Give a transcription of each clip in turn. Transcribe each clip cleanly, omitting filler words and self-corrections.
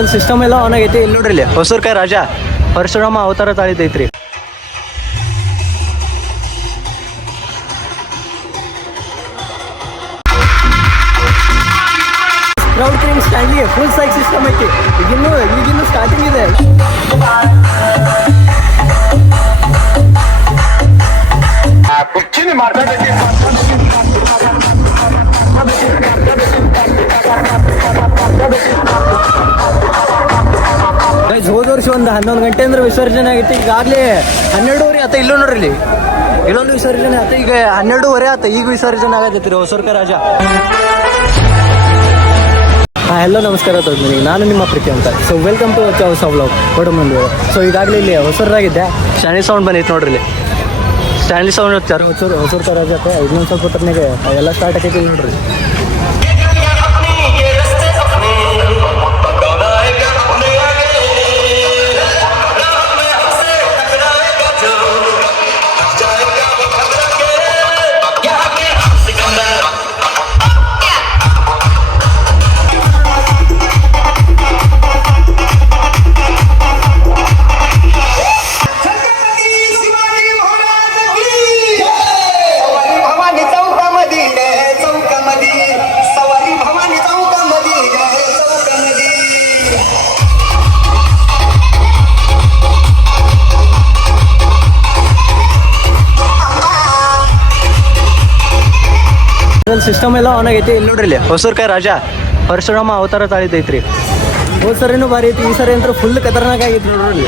ಇದ್ರಲ್ಲಿ ಸಿಸ್ಟಮ್ ಎಲ್ಲ ಆನ್ ಆಗೈತಿ. ಇಲ್ಲಿ ನೋಡ್ರಿ, ಇಲ್ಲಿ ಹೊಸೂರ್ಕಾಯಿ ರಾಜ ಪರಶುರಾಮ ಅವತಾರ ತಾಳಿದೈತ್ರಿ. ಕ್ರೌಡ್ ಕ್ರೀಮ್ ಸ್ಟ್ಯಾಂಡ್ಲಿ ಫುಲ್ ಸೈಜ್ ಸಿಸ್ಟಮ್ ಐತಿ. ಈಗಿನ್ನೂ ಸ್ಟಾರ್ಟಿಂಗ್ ಇದೆ. ಹೋದ ವರ್ಷ ಒಂದು 11 ಗಂಟೆ ಅಂದ್ರೆ ವಿಸರ್ಜನೆ ಆಗೈತಿ. ಈಗಾಗಲೇ 12:30 ಆತ. ಇಲ್ಲೂ ನೋಡ್ರಿ, ಇಲ್ಲಿ ಇಲ್ಲೊಂದು ವಿಸರ್ಜನೆ ಆತ. ಈಗ 12:30 ಆತ. ಈಗ ವಿಸರ್ಜನೆ ಆಗತ್ತೈತಿ ರೀ ಹೊಸೂರ್ಕಾಯಿ ರಾಜ. ಹಲೋ ನಮಸ್ಕಾರ ತೋದ್ಮನಿ, ನಾನು ನಿಮ್ಮ ಪ್ರೀತಿ ಅಂತ. ಸೊ ವೆಲ್ಕಮ್ ಟು ಹೊಸ ವ್ಲಾಗ್ ಕೊಡಮಂದು. ಸೊ ಈಗಾಗಲೇ ಇಲ್ಲಿ ಹೊಸೂರಾಗಿದ್ದೆ. ಸ್ಟ್ಯಾಂಡಿ ಸೌಂಡ್ ಬಂದೈತೆ ನೋಡ್ರಿ, ಇಲ್ಲಿ ಸ್ಟ್ಯಾಂಡಿ ಸೌಂಡ್ ಹೋಗ್ತಾರೆ ಹೊಸೂರ್ಕಾಯಿ ರಾಜ. ಇನ್ನೊಂದು ಸ್ವಲ್ಪ ಹೊತ್ತನಾಗೆ ಎಲ್ಲ ಸ್ಟಾರ್ಟ್ ಆಗೈತಿ ನೋಡ್ರಿ. ಸಿಸ್ಟಮ್ ಎಲ್ಲ ಆನ್ ಆಗೈತಿ. ಇಲ್ಲಿ ನೋಡ್ರಿ, ಇಲ್ಲಿ ಹೊಸೂರ್ಕಾಯಿ ರಾಜ ಪರಶುರಾಮ ಅವತಾರ ತಾಳಿದೈತ್ರಿ. ಹೋದ ಸರಿನೂ ಭಾರಿ ಐತಿ. ಈ ಸರಿ ಅಂತೂ ಫುಲ್ ಖತರ್ನಾಕ್ ಆಗೈತಿ ನೋಡ್ರಿ.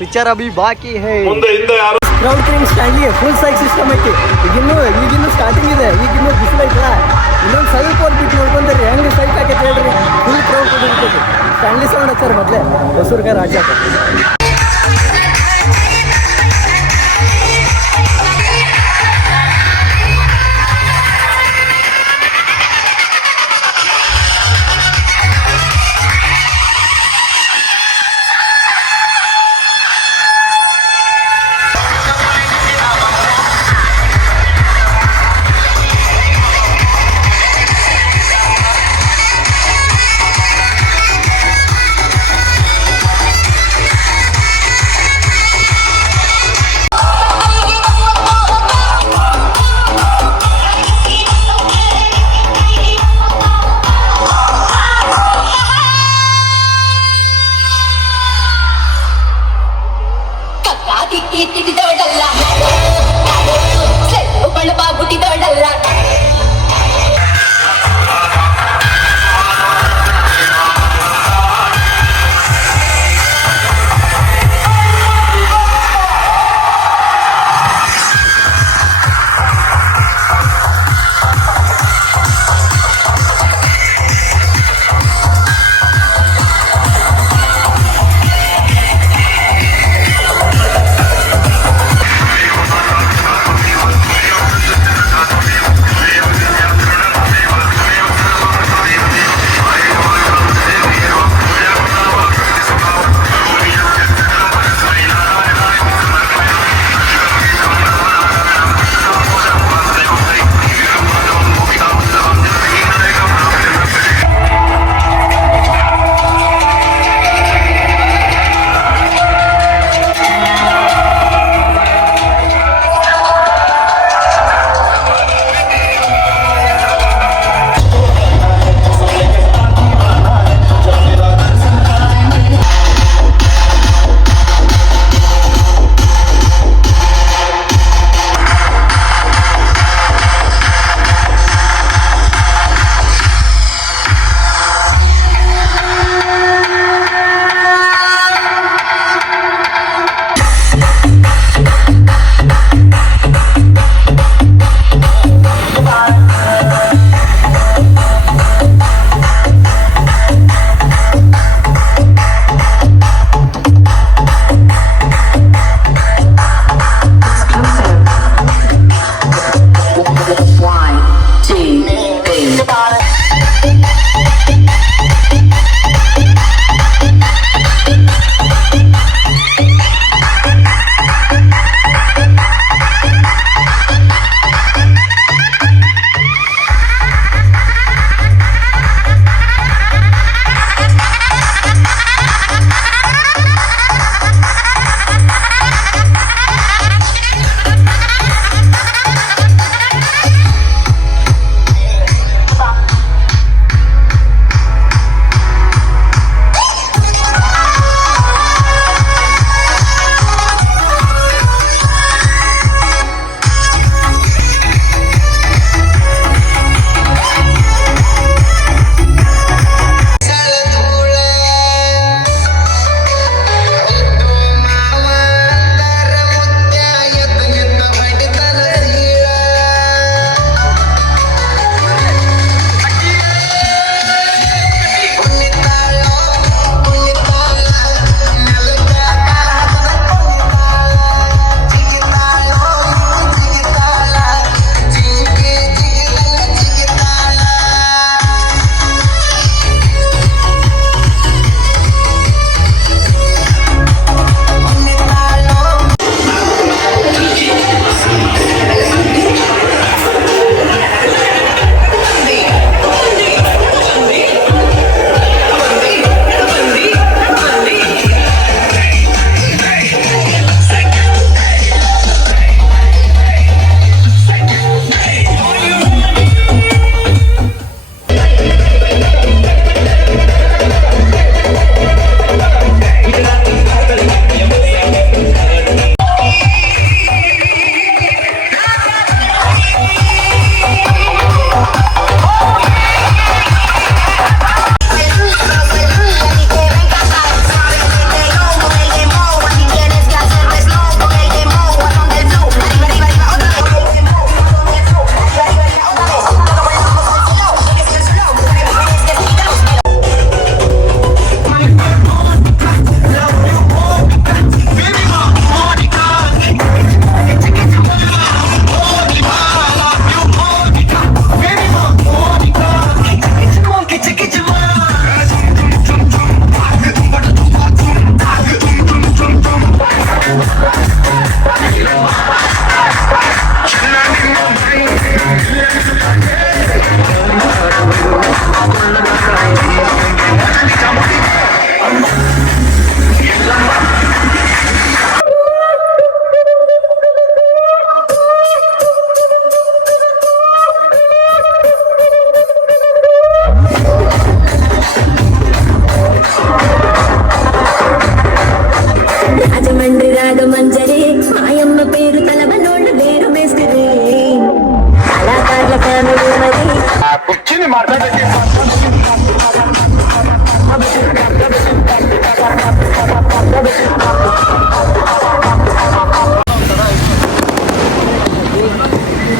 ಪಿಕ್ಚರ್ ಅಭಿ ಬಾಕಿ ಹೈ. ಕ್ರೌಡ್ ಕ್ರೀಮ್ ಸ್ಟ್ಯಾಂಡ್ಲಿ ಫುಲ್ ಸೈಜ್ ಸಿಸ್ಟಮ್ ಐತಿ. ಈಗಿನ್ನೂ ಸ್ಟಾರ್ಟಿಂಗ್ ಇದೆ. ಈಗಿನ್ನೂ ಬಿಸಿಲು ಐತಲ್ಲ. ಇನ್ನೊಂದು ಸ್ವಲ್ಪ ಬಿಟ್ಟು ನೋಡ್ಕೊಂಡ್ರಿ ಹೆಂಗೆ ಸೈಟ್ ಆಗೈತೆ ಹೇಳ್ರಿ. ಫುಲ್ ಕ್ರೌಡ್ ಇರ್ತೈತಿ. ಸ್ಟ್ಯಾಂಡ್ಲಿ ಸೌಂಡ್ ಹಚ್ಚಾರ ಮೊದಲೇ ಹೊಸೂರ್ಕಾಯಿ ರಾಜ.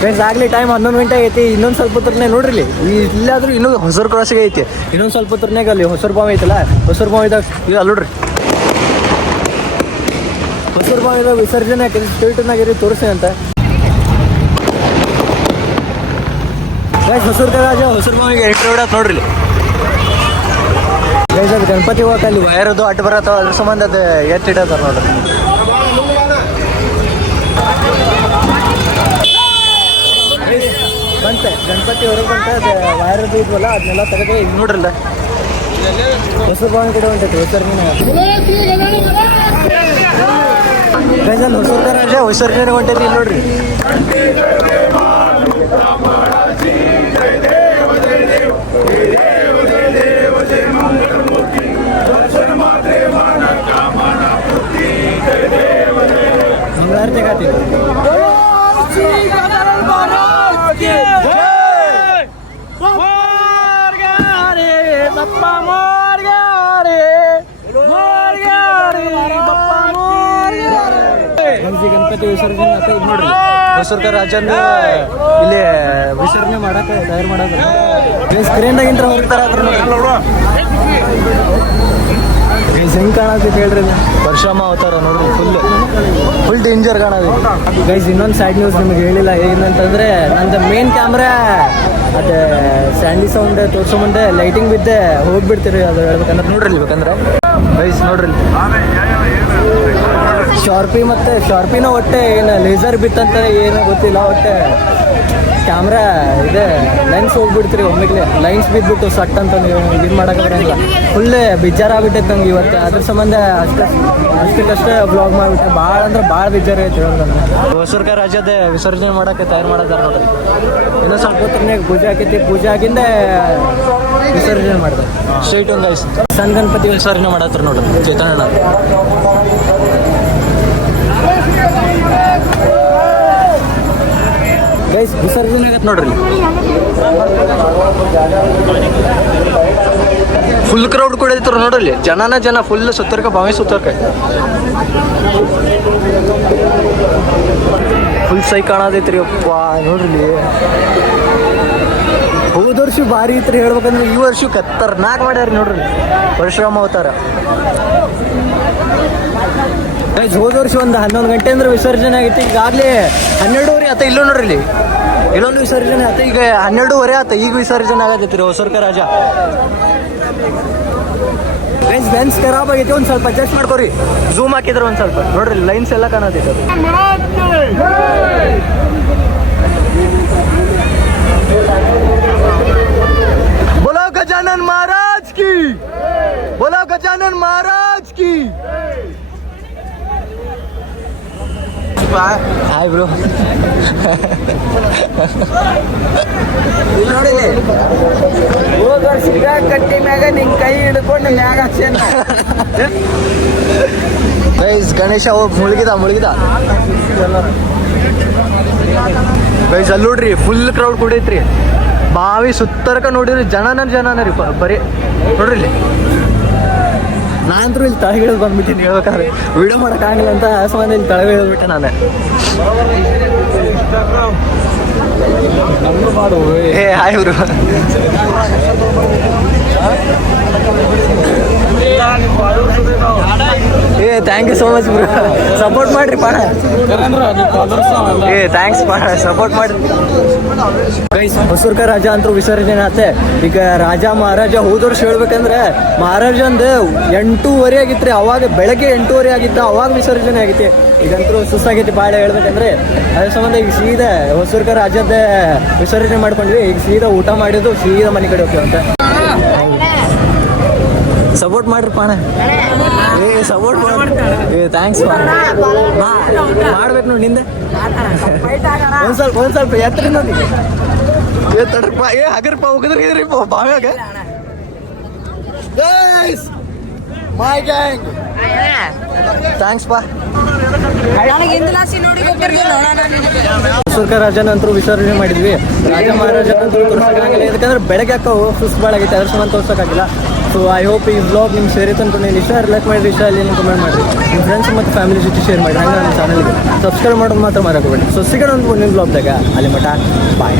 ಫ್ರೆಂಡ್ಸ್ ಆಗಲಿ ಟೈಮ್ 11 ಗಂಟೆ ಐತಿ. ಇನ್ನೊಂದು ಸ್ವಲ್ಪ ಹೊತ್ತರನೇ ನೋಡ್ರಿ ಇಲ್ಲಿ ಇಲ್ಲಾದ್ರೂ ಇನ್ನೂ ಹೊಸೂರು ಕ್ರಾಸಿಗೆ ಐತಿ. ಇನ್ನೊಂದು ಸ್ವಲ್ಪ ಹೊತ್ತರನಾಗ ಅಲ್ಲಿ ಹೊಸೂರು ಬಾವಿ ಐತಲ್ಲ, ಹೊಸೂರು ಬಾವಿದಾಗ ಈಗ ಅಲ್ಲಿ ನೋಡ್ರಿ ಹೊಸೂರು ಬಾವಿದಾಗ ವಿಸರ್ಜನೆ ಹಾಕಿದ್ರಿ ಸ್ಪೀಟ್ನಾಗಿರಿ ತೋರಿಸಿ ಅಂತ. ಹೊಸೂರು ರಾಜ ಹೊಸೂರು ಬಾವಿಗೆ ಎಂಟ್ರಿ ಹೊಡತ್ ನೋಡ್ರಿ ಇಲ್ಲಿ. ಗೈಸ್ ಅದು ಗಣಪತಿ ಹೋಗಕ್ಕೆ ಅಲ್ಲಿ ವೈರದು ಅಡ್ಡ ಬರತ್ತವ, ಅದ್ರ ಸಂಬಂಧ ಅದು ಎತ್ತಿಡತ್ತಾರ ನೋಡ್ರಿ. ಬಂತೆ ಗಣಪತಿ ಹೊರಗೆ ಬಂತ ಅದು ವೈರದು ಇದ್ವಲ್ಲ ಅದನ್ನೆಲ್ಲ ತೆಗೆದು ಈಗ ನೋಡ್ರಲ್ಲ ಹೊಸೂರು ಬಾವಿ ಕಡೆ ಹೊಂಟೈತಿ ವಿಸರ್ಜನೆ. ಗೈಸ್ ಅಲ್ಲಿ ಹೊಸೂರು ರಾಜ ವಿಸರ್ಜನೆ ಹೊಂಟೈತಿ ಇಲ್ಲಿ ನೋಡ್ರಿ. मंगलारती खाती ಗಣಪತಿ ವಿಸರ್ಜನೆ ಅಂತ ನೋಡ್ರಿ. ಹೊಸೂರು ರಾಜನ ಇಲ್ಲಿ ವಿಸರ್ಜನೆ ಮಾಡಕ್ಕೆ ತಯಾರು ಮಾಡೋದು ಸ್ಕ್ರೀನ್ದಾಗಿಂತ ಹೋಗ್ತಾರ ಹೆಂಗ್ ಕಾಣತೈತಿ ಹೇಳ್ರಿ. ಪರಶುರಾಮ ಅವತಾರ ನೋಡ್ರಿ, ಫುಲ್ ಡೇಂಜರ್ ಕಾಣೋದು. ಗೈಸ್ ಇನ್ನೊಂದು ಸೈಡ್ ನ್ಯೂಸ್ ನಿಮ್ಗೆ ಹೇಳಿಲ್ಲ ಏನಂತಂದ್ರೆ, ನಂದು ಮೇನ್ ಕ್ಯಾಮ್ರಾ ಅದೇ ಸ್ಯಾಂಡಿ ಸೌಂಡ್ ತೋರಿಸೋ ಮುಂದೆ ಲೈಟಿಂಗ್ ಬಿದ್ದೆ ಹೋಗ್ಬಿಡ್ತೀರಿ. ಅದು ಹೇಳ್ಬೇಕಂದ್ರೆ ನೋಡ್ರಿ ಬೇಕಂದ್ರೆ ಗೈಸ್ ನೋಡ್ರಿ ಶಾರ್ಪಿ ಮತ್ತೆ ಶಾರ್ಪಿನ ಒಟ್ಟೆ ಏನು ಲೇಸರ್ ಬಿತ್ತಂತ ಏನೋ ಗೊತ್ತಿಲ್ಲ, ಒಟ್ಟೆ ಕ್ಯಾಮ್ರಾ ಇದೆ ಲೈನ್ಸ್ ಹೋಗ್ಬಿಡ್ತೀರಿ ಒಮ್ಮೆಗ್ಲೆ. ಲೈನ್ಸ್ ಬಿದ್ದುಬಿಟ್ಟು ಸಟ್ ಅಂತ ನೀವು ಇದು ಮಾಡೋಕೆ ಬರೋಂಗಿಲ್ಲ. ಫುಲ್ ಬೇಜಾರಾಗ್ಬಿಟ್ಟೈತೆ ನಂಗೆ ಇವತ್ತು. ಅದ್ರ ಸಂಬಂಧ ಅಷ್ಟಕ್ಕಷ್ಟೇ ಬ್ಲಾಗ್ ಮಾಡಿಬಿಟ್ಟೆ. ಭಾಳ ಅಂದ್ರೆ ಭಾಳ ಬೇಜಾರು ಐತೆ ಹೇಳೋದಂದ್ರೆ. ಹೊಸೂರು ರಾಜ್ಯದ ವಿಸರ್ಜನೆ ಮಾಡೋಕ್ಕೆ ತಯಾರು ಮಾಡೋದಾರ ನೋಡ್ರಿ. ಇನ್ನೂ ಸ್ವಲ್ಪ ಹೊತ್ತಿನಾಗ ಪೂಜೆ ಹಾಕೈತಿ, ಪೂಜೆ ಆಗಿಂದ ವಿಸರ್ಜನೆ ಮಾಡ್ತಾರೆ ಸ್ಟ್ರೈಟ್ ಒಂದು ಐಸ್ ಸಣ್ಣ ಗಣಪತಿ ವಿಸರ್ಜನೆ ಮಾಡತ್ತಾರೆ ನೋಡ್ರಿ ಚೇತನಣ್ಣ. ಗೈಸ್ ವಿಸರ್ಜನೆ ಆಗತ್ತೆ ನೋಡ್ರಿ. ಫುಲ್ ಕ್ರೌಡ್ ಕೂಡ ಇರ್ತಾರ ನೋಡ್ರಿ. ಜನ ಫುಲ್ ಸುತ್ತರ್ಕ ಬಾವಿ ಸುತ್ತರ್ಕ ಫುಲ್ ಸೈ ಕಾಣತೈತ್ರಿ ಅಪ್ಪ ನೋಡ್ರಿ. ಹೋದ ವರ್ಷ ಭಾರಿ ಐತ್ರಿ ಹೇಳ್ಬೇಕಂದ್ರೆ, ಈ ವರ್ಷ ಖತರ್ನಾಕ್ ಮಾಡ್ಯಾರ ನೋಡ್ರಿ ಪರಶುರಾಮ ಅವತಾರ. ಗೈಸ್ ಹೋದ ವರ್ಷ ಒಂದು 11 ಗಂಟೆ ಅಂದ್ರೆ ವಿಸರ್ಜನೆ ಆಗೈತಿ. ಈಗಾಗಲೇ 12:30 ಆತ. ಇಲ್ಲೋ ನೋಡ್ರಿ ಇಲ್ಲಿ ಇಲ್ಲೊಂದು ವಿಸರ್ಜನೆ ಆತ. ಈಗ 12:30 ಆತ. ಈಗ ವಿಸರ್ಜನೆ ಆಗತೈತಿ ಹೊಸೂರು ರಾಜ. ಗೈಸ್ ಲೆನ್ಸ್ ಖರಾಬ್ ಆಗೈತಿ, ಒಂದು ಸ್ವಲ್ಪ ಅಡ್ಜಸ್ಟ್ ಮಾಡ್ಕೊರಿ. ಝೂಮ್ ಹಾಕಿದ್ರೆ ಒಂದು ಸ್ವಲ್ಪ ನೋಡ್ರಿ ಲೈನ್ಸ್ ಎಲ್ಲ ಕಾಣತೈತಿ. ಬೋಲೋ ಗಜಾನನ್ ಮಹಾರಾಜ್ ಕಿ, ಬೋಲೋ ಗಜಾನನ್ ಮಹಾರಾಜ್ ಕಿ. Hi bro. ನೋಡಿ ಕಟ್ಟಿ ಮ್ಯಾಗ ನಿಂಗೆ ಕೈ ಹಿಡ್ಕೊಂಡು ಮ್ಯಾಗ ಹಚ್ಚೇನ. ಗೈಸ್ ಗಣೇಶ ಮುಳುಗಿದ ಗೈಸ್ ಅಲ್ಲಿ ನೋಡ್ರಿ ಫುಲ್ ಕ್ರೌಡ್ ಕೂಡೈತ್ರಿ. ಬಾವಿ ಸುತ್ತರ್ಕ ನೋಡಿರಿ ಜನನ ರೀ ಬರೀ ನೋಡ್ರಿ ಇಲ್ಲಿ. ನಾನಂತರೂ ಇಲ್ಲಿ ತಳಗಿಳಿದು ಬಂದ್ಬಿಟ್ಟಿನಿ ಹೇಳ್ಬೇಕಾದ್ರೆ, ವಿಡಿಯೋ ಮಾಡೋಕ್ಕಾಗಲಿಲ್ಲ ಅಂತ ಸಂಬಂಧ ಇಲ್ಲಿ ತಳಗಿಳಿದ್ಬಿಟ್ಟೆ ನಾನೇ. ಏ ಹಾಯ್ ಬ್ರೋ. ಏ thank you so much bro. Support ಮಾಡ್ರಿ ಪಾಣ. ಏ ಥ್ಯಾಂಕ್ಸ್ ಪಾಣ, ಸಪೋರ್ಟ್ ಮಾಡ್ರಿ. ಗೈಸ್ ಹೊಸೂರು ರಾಜ ಅಂತೂ ವಿಸರ್ಜನೆ ಆತೆ. ಈಗ ರಾಜ ಮಹಾರಾಜ ಹೋದ ವರ್ಷ ಹೇಳ್ಬೇಕಂದ್ರೆ ಮಹಾರಾಜಂದು 8:30 ಆಗಿತ್ರಿ. ಅವಾಗ ಬೆಳಗ್ಗೆ 8:30 ಆಗಿತ್ತು, ಅವಾಗ ವಿಸರ್ಜನೆ ಆಗೈತಿ. ಈಗಂತೂ ಸುಸ್ತಾಗೈತಿ ಭಾಳ ಹೇಳ್ಬೇಕಂದ್ರೆ. ಅದ್ರ ಸಂಬಂಧ ಈಗ ಸೀದಾ ಹೊಸೂರು ರಾಜ್ಯದ ವಿಸರ್ಜನೆ ಮಾಡ್ಕೊಂಡ್ವಿ. ಈಗ ಸೀದಾ ಊಟ ಮಾಡಿದ್ದು ಸೀದಾ ಮನೆ ಕಡೆ ಹೋಗ್ತೀವಿ ಅಂತ. ಸಪೋರ್ಟ್ ಮಾಡ್ರಿ ಪಾಣ. ಏ ಸಪೋರ್ಟ್ ಮಾಡಿ. ಏ ಥ್ಯಾಂಕ್ಸ್ ಪಾ. ಮಾಡ್ಬೇಕು ನೋಡಿ ನಿಂದೆ. ಒಂದ್ ಸ್ವಲ್ಪ ಎತ್ತರ ನೋಡಿ. ಏ ತಡ್ರಪ್ಪ, ಏ ಹಗರ್ಪ ಹೋಗಿದ್ರಿಪ್ಪ ಬಾವ್ಯಾಗ. ಮೈ ಗ್ಯಾಂಗ್ ಥ್ಯಾಂಕ್ಸ್ ಪಾ. ಹೊಸೂರು ರಾಜನಂತರೂ ವಿಸರ್ಜನೆ ಮಾಡಿದ್ವಿ. ರಾಜ ಮಹಾರಾಜನಂತರೂ ತೋರ್ಸೋಕ್ಕಾಗಿಲ್ಲ, ಯಾಕಂದ್ರೆ ಬೆಳಗ್ಗೆ ಹಾಕವು ಸುಸ್ತು ಭಾಳ ಆಗೈತೆ. ಅದ್ರ ಸಂಬಂಧ ತೋರ್ಸೋಕ್ಕಾಗಿಲ್ಲ. ಸೊ ಐ ಹೋಪ್ ಈ ವ್ಲಾಗ್ ನಿಮ್ಗೆ ಸೇರಿತ್ತು ಅನ್ಕೊಂಡು ಇಷ್ಟ ಲೈಕ್ ಮಾಡಿರಿ, ಇಷ್ಟ ಅಲ್ಲಿ ಕಮೆಂಟ್ ಮಾಡಿರಿ, ನಿಮ್ಮ ಫ್ರೆಂಡ್ಸ್ ಮತ್ತು ಫ್ಯಾಮಿಲಿ ಜೊತೆ ಶೇರ್ ಮಾಡಿ. ಹಂಗೆ ನಮ್ಮ ಚಾನಲ್ಗೆ ಸಬ್ಸ್ಕ್ರೈಬ್ ಮಾಡೋದು ಮಾತ್ರ ಮರೆಯಬೇಡಿ. ಸೊ ಸಿಗೋಣ ಒಂದು ಮುಂದಿನ ವ್ಲಾಗ್ದಾಗ. ಅಲ್ಲಿ ಮಟ ಬಾಯ್.